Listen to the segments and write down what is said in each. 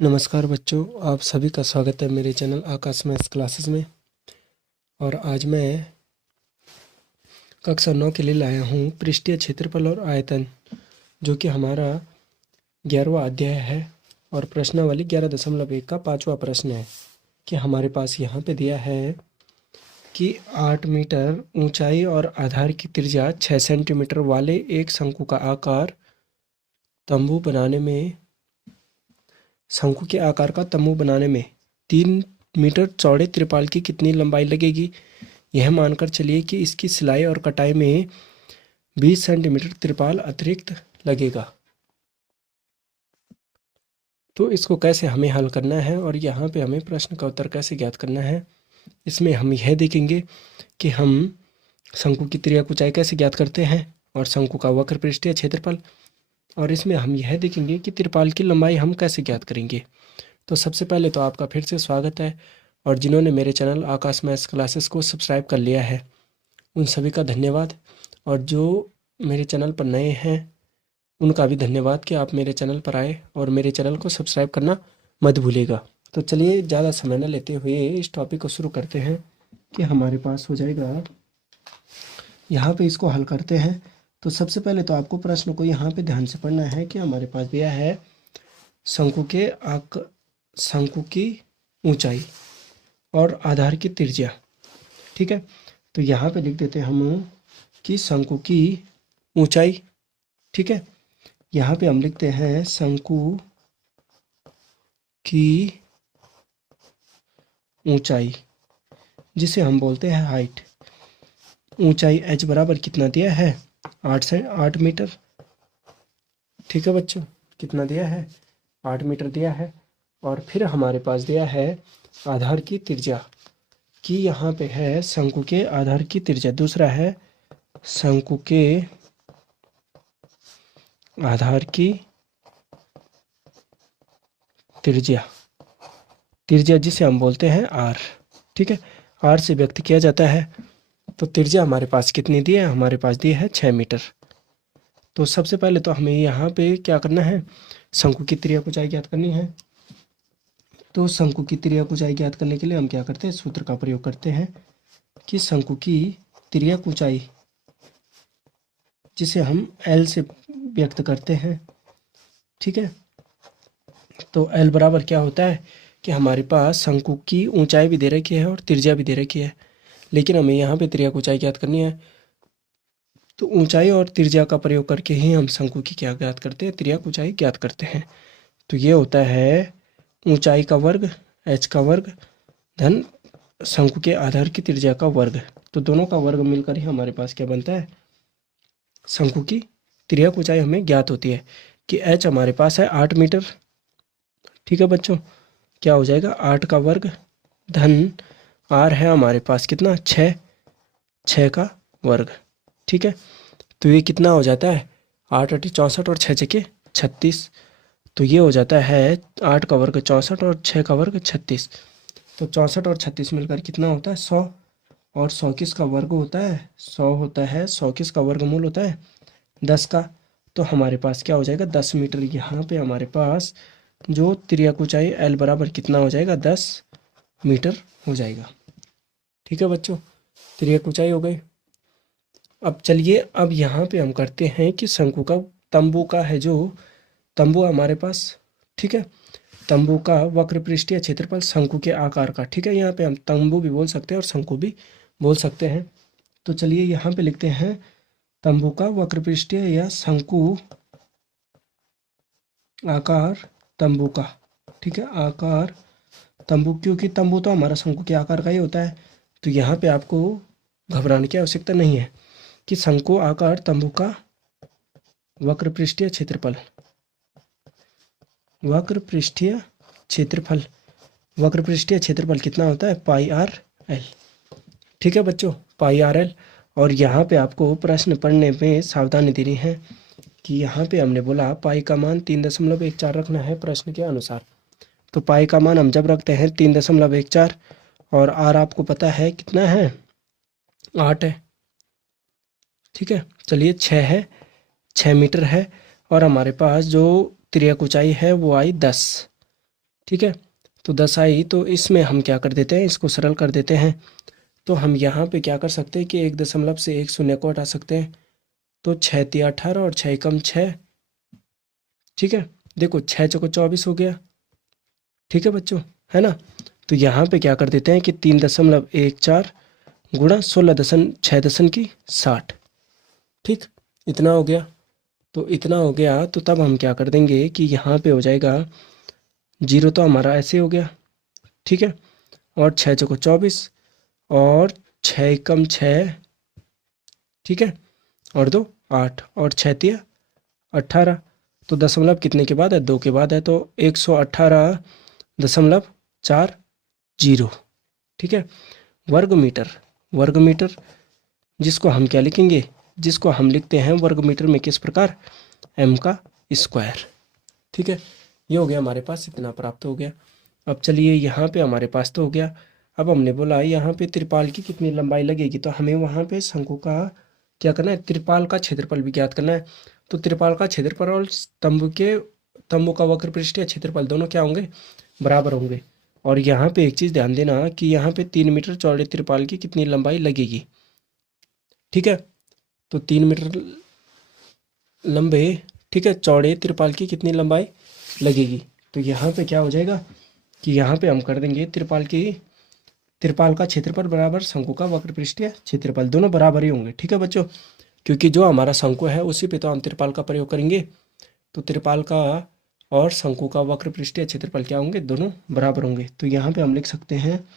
नमस्कार बच्चों, आप सभी का स्वागत है मेरे चैनल आकाश मैथ्स क्लासेस में। और आज मैं कक्षा 9 के लिए लाया हूँ पृष्ठीय क्षेत्रफल और आयतन, जो कि हमारा 11वां अध्याय है और प्रश्नावली 11.1 का 5वां प्रश्न है। कि हमारे पास यहाँ पे दिया है कि 8 मीटर ऊंचाई और आधार की त्रिज्या 6 सेंटीमीटर वाले एक शंकु का आकार तंबू बनाने में शंकु के आकार का तंबू बनाने में 3 मीटर चौड़े त्रिपाल की कितनी लंबाई लगेगी। यह मानकर चलिए कि इसकी सिलाई और कटाई में 20 सेंटीमीटर त्रिपाल अतिरिक्त लगेगा। तो इसको कैसे हमें हल करना है और यहाँ पे हमें प्रश्न का उत्तर कैसे ज्ञात करना है, इसमें हम यह देखेंगे कि हम शंकु की त्रिज्या ऊंचाई कैसे ज्ञात करते हैं और शंकु का वक्र पृष्ठीय क्षेत्रफल, और इसमें हम यह देखेंगे कि त्रिपाल की लंबाई हम कैसे ज्ञात करेंगे। तो सबसे पहले तो आपका फिर से स्वागत है, और जिन्होंने मेरे चैनल आकाश मैथ्स क्लासेस को सब्सक्राइब कर लिया है उन सभी का धन्यवाद, और जो मेरे चैनल पर नए हैं उनका भी धन्यवाद कि आप मेरे चैनल पर आए और मेरे चैनल को सब्सक्राइब करना मत भूलिएगा। तो चलिए ज़्यादा समय न लेते हुए इस टॉपिक को शुरू करते हैं। कि हमारे पास हो जाएगा, यहाँ पे इसको हल करते हैं। तो सबसे पहले तो आपको प्रश्न को यहाँ पे ध्यान से पढ़ना है कि हमारे पास दिया है शंकु की ऊंचाई और आधार की त्रिज्या। ठीक है, तो यहाँ पे लिख देते हैं हम कि शंकु की ऊंचाई। ठीक है, यहाँ पे हम लिखते हैं शंकु की ऊंचाई, जिसे हम बोलते हैं हाइट। ऊंचाई h बराबर कितना दिया है, 8 मीटर। ठीक है बच्चों, कितना दिया है, 8 मीटर दिया है। और फिर हमारे पास दिया है आधार की त्रिज्या, कि यहाँ पे है शंकु के आधार की त्रिज्या। दूसरा है शंकु के आधार की त्रिज्या, जिसे हम बोलते हैं r। ठीक है, r से व्यक्त किया जाता है। तो त्रिज्या हमारे पास कितनी दी है, हमारे पास दी है 6 मीटर। तो सबसे पहले तो हमें यहाँ पे क्या करना है, शंकु की त्रिज्या ऊंचाई ज्ञात करनी है। तो शंकु की त्रिज्या ऊंचाई ज्ञात करने के लिए हम क्या करते हैं, सूत्र का प्रयोग करते हैं कि शंकु की त्रिज्या ऊंचाई, जिसे हम L से व्यक्त करते हैं। ठीक है, तो L बराबर क्या होता है कि हमारे पास शंकु की ऊंचाई भी दे रखी है और त्रिज्या भी दे रखी है, लेकिन हमें यहाँ पे त्रिज्या ऊंचाई ज्ञात करनी है। तो ऊंचाई और त्रिज्या का प्रयोग करके ही हम शंकु की क्या ज्ञात करते हैं, त्रिज्या ऊंचाई ज्ञात करते हैं। तो ये होता है ऊंचाई का वर्ग h का वर्ग धन शंकु के आधार की त्रिज्या का वर्ग। तो दोनों का वर्ग मिलकर ही हमारे पास क्या बनता है, शंकु की त्रिज्या ऊंचाई हमें ज्ञात होती है कि h हमारे पास है 8 मीटर। ठीक है बच्चों, क्या हो जाएगा, 8 का वर्ग धन r है हमारे पास कितना, 6 का वर्ग। ठीक है, तो ये कितना हो जाता है, 8 8 64 और 6 6 36। तो ये हो जाता है 8 का वर्ग 64 और 6 का वर्ग 36। तो 64 और 36 मिलकर कितना होता है, 100। और 100 किसका वर्ग होता है, 100 होता है, 100 किसका वर्गमूल होता है, 10 का। तो हमारे पास क्या हो जाएगा, 10 मीटर। यहाँ पे हमारे पास जो त्रिज्या ऊंचाई L बराबर कितना हो जाएगा, 10 मीटर हो जाएगा। ठीक है बच्चों, त्रिज्या ऊंचाई हो गई। अब चलिए, अब यहाँ पे हम करते हैं कि शंकु का तंबू का है, जो तंबू हमारे पास। ठीक है, तंबू का वक्र पृष्ठीय क्षेत्रफल शंकु के आकार का। ठीक है, यहाँ पे हम तंबू भी बोल सकते हैं और शंकु भी बोल सकते हैं। तो चलिए यहाँ पे लिखते हैं तंबू का वक्र पृष्ठीय या शंकु आकार तंबू का। ठीक है, आकार तंबू, क्योंकि तंबू तो हमारा शंकु के आकार का ही होता है। तो यहाँ पे आपको घबराने की आवश्यकता नहीं है कि शंकु आकार तंबू का वक्र पृष्ठीय क्षेत्रफल, वक्र पृष्ठीय क्षेत्रफल, वक्र पृष्ठीय क्षेत्रफल कितना होता है, पाई आर एल। ठीक है बच्चों, पाई आर एल। और यहाँ पे आपको प्रश्न पढ़ने में सावधानी देनी है कि यहाँ पे हमने बोला पाई का मान 3.14 रखना है प्रश्न के अनुसार। तो पाई का मान हम जब रखते हैं 3.14, और आर आपको पता है कितना है, 8 है। ठीक है, चलिए 6 है, 6 मीटर है। और हमारे पास जो त्रिज्या ऊंचाई है वो आई 10। ठीक है। तो 10 आई, तो इसमें हम क्या कर देते हैं, इसको सरल कर देते हैं। तो हम यहाँ पे क्या कर सकते हैं कि 1 दशमलव से 1 शून्य को हटा सकते हैं। तो 6 तिया 18 और 6 कम 6। ठीक है, देखो 6 चौको 24 हो गया। ठीक है बच्चों, है ना। तो यहाँ पे क्या कर देते हैं कि 3.14 गुणा 16.6 की 60। ठीक, इतना हो गया। तो इतना हो गया, तो तब हम क्या कर देंगे कि यहाँ पे हो जाएगा 0, तो हमारा ऐसे हो गया। ठीक है, और 6 चौको 24 और 6 कम 6। ठीक है, और 2 8 और 6 तिया 18। तो दशमलव कितने के बाद है, 2 के बाद है, तो 118.40। ठीक है, वर्ग मीटर। वर्ग मीटर जिसको हम क्या लिखेंगे, जिसको हम लिखते हैं वर्ग मीटर में किस प्रकार, m का स्क्वायर। ठीक है, ये हो गया हमारे पास, इतना प्राप्त हो गया। अब चलिए यहाँ पे हमारे पास तो हो गया। अब हमने बोला यहाँ पे त्रिपाल की कितनी लंबाई लगेगी, तो हमें वहाँ पे शंकु का क्या करना है, त्रिपाल का क्षेत्रफल भी ज्ञात करना है। तो त्रिपाल का क्षेत्रफल और तंबू का वक्र पृष्ठ या क्षेत्रफल दोनों क्या होंगे, बराबर होंगे। और यहाँ पे एक चीज़ ध्यान देना कि यहाँ पे 3 मीटर चौड़े त्रिपाल की कितनी लंबाई लगेगी। ठीक है, तो 3 मीटर लंबे, ठीक है, चौड़े त्रिपाल की कितनी लंबाई लगेगी। तो यहाँ पे क्या हो जाएगा कि यहाँ पे हम कर देंगे त्रिपाल का क्षेत्रफल बराबर शंकु का वक्र पृष्ठीय क्षेत्रफल, दोनों बराबर ही होंगे। ठीक है बच्चों, क्योंकि जो हमारा शंकु है उसी पे तो हम त्रिपाल का प्रयोग करेंगे। तो त्रिपाल का और शंकु का वक्र पृष्ठीय क्षेत्रफल क्या होंगे, दोनों बराबर होंगे। तो यहाँ पे हम लिख सकते हैं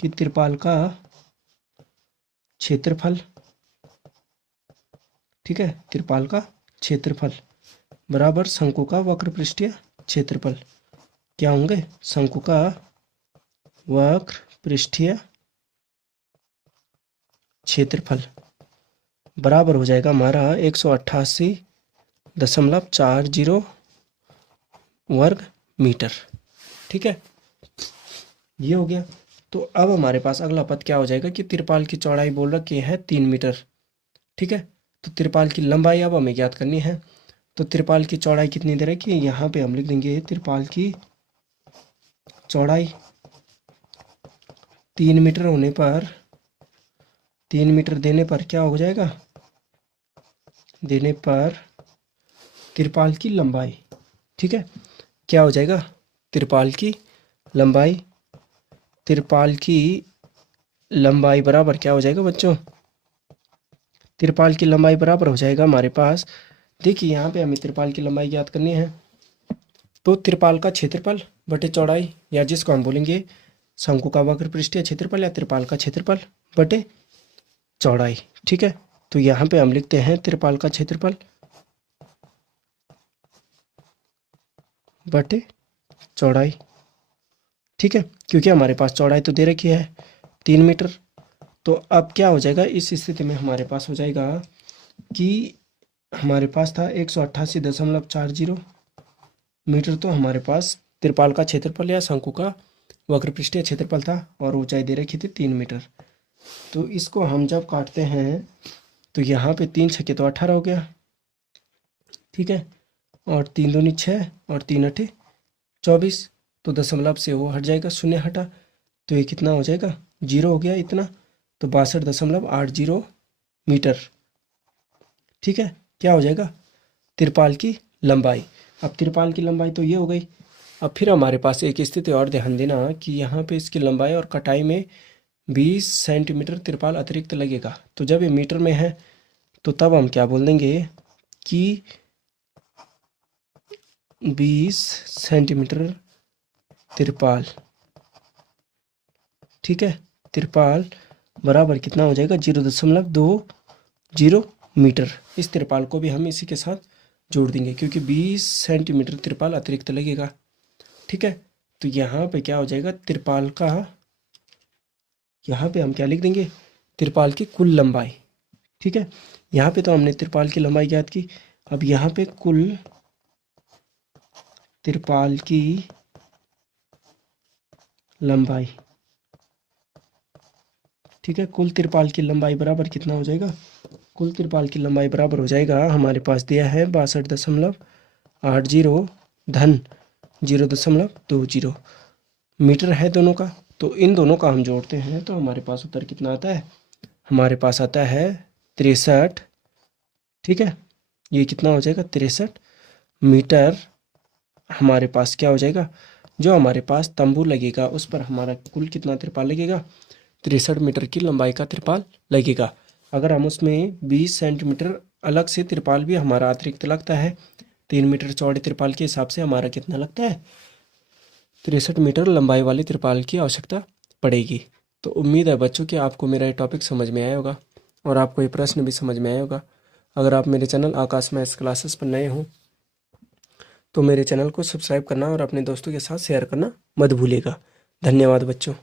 कि त्रिपाल का क्षेत्रफल, ठीक है, त्रिपाल का क्षेत्रफल बराबर शंकु का वक्र पृष्ठीय क्षेत्रफल क्या होंगे, शंकु का वक्र पृष्ठीय क्षेत्रफल बराबर हो जाएगा हमारा 188.40 वर्ग मीटर। ठीक है, ये हो गया। तो अब हमारे पास अगला पद क्या हो जाएगा कि त्रिपाल की चौड़ाई बोल रखी है 3 मीटर। ठीक है, तो त्रिपाल की लंबाई अब हमें ज्ञात करनी है। तो त्रिपाल की चौड़ाई कितनी दे रखी है, यहाँ पे हम लिख देंगे त्रिपाल की चौड़ाई 3 मीटर होने पर, 3 मीटर देने पर क्या हो जाएगा, देने पर त्रिपाल की लंबाई, ठीक है, क्या हो जाएगा, त्रिपाल की लंबाई, त्रिपाल की लंबाई बराबर क्या हो जाएगा बच्चों, त्रिपाल की लंबाई बराबर हो जाएगा हमारे पास, देखिए यहाँ पे हमें त्रिपाल की लंबाई ज्ञात करनी है। तो त्रिपाल का क्षेत्रफल बटे चौड़ाई, या जिसको हम बोलेंगे शंकु का वक्र पृष्ठीय क्षेत्रफल या त्रिपाल का क्षेत्रफल बटे चौड़ाई। ठीक है, तो यहाँ पे हम लिखते हैं त्रिपाल का क्षेत्रफल बटे चौड़ाई। ठीक है, क्योंकि हमारे पास चौड़ाई तो दे रखी है 3 मीटर। तो अब क्या हो जाएगा, इस स्थिति में हमारे पास हो जाएगा कि हमारे पास था 188.40 मीटर, तो हमारे पास त्रिपाल का क्षेत्रफल या शंकु का वक्र पृष्ठीय क्षेत्रफल था और ऊंचाई दे रखी थी 3 मीटर। तो इसको हम जब काटते हैं तो यहाँ पे 3 छक्के तो 18 हो गया। ठीक है, और 3 दूनी 6 और 3 अठे 24, तो दशमलव से वो हट जाएगा, शून्य हटा, तो ये कितना हो जाएगा, 0 हो गया इतना, तो 62.80 मीटर। ठीक है, क्या हो जाएगा, त्रिपाल की लंबाई। अब त्रिपाल की लंबाई तो ये हो गई। अब फिर हमारे पास एक स्थिति और ध्यान देना कि यहाँ पे इसकी लंबाई और कटाई में 20 सेंटीमीटर त्रिपाल अतिरिक्त लगेगा। तो जब ये मीटर में है तो तब हम क्या बोल देंगे कि 20 सेंटीमीटर त्रिपाल, ठीक है, त्रिपाल बराबर कितना हो जाएगा, 0.20 मीटर। इस त्रिपाल को भी हम इसी के साथ जोड़ देंगे क्योंकि 20 सेंटीमीटर त्रिपाल अतिरिक्त लगेगा। ठीक है, तो यहाँ पे क्या हो जाएगा, त्रिपाल का, यहाँ पे हम क्या लिख देंगे, त्रिपाल की कुल लंबाई। ठीक है, यहाँ पे तो हमने त्रिपाल की लंबाई ज्ञात की, अब यहाँ पे कुल त्रिपाल की लंबाई, ठीक है, कुल त्रिपाल की लंबाई बराबर कितना हो जाएगा, कुल त्रिपाल की लंबाई बराबर हो जाएगा, हमारे पास दिया है 62.80 धन 0.20 मीटर है दोनों का। तो इन दोनों का हम जोड़ते हैं तो हमारे पास उत्तर कितना आता है, हमारे पास आता है 63। ठीक है, ये कितना हो जाएगा 63 मीटर। हमारे पास क्या हो जाएगा, जो हमारे पास तंबू लगेगा उस पर हमारा कुल कितना तिरपाल लगेगा, 63 मीटर की लंबाई का तिरपाल लगेगा। अगर हम उसमें 20 सेंटीमीटर अलग से तिरपाल भी हमारा अतिरिक्त लगता है, 3 मीटर चौड़े तिरपाल के हिसाब से हमारा कितना लगता है, 63 मीटर लंबाई वाली तिरपाल की आवश्यकता पड़ेगी। तो उम्मीद है बच्चों कि आपको मेरा ये टॉपिक समझ में आया होगा और आपको ये प्रश्न भी समझ में आया होगा। अगर आप मेरे चैनल आकाश मैथ्स क्लासेस पर नए हों तो मेरे चैनल को सब्सक्राइब करना और अपने दोस्तों के साथ शेयर करना मत भूलिएगा। धन्यवाद बच्चों।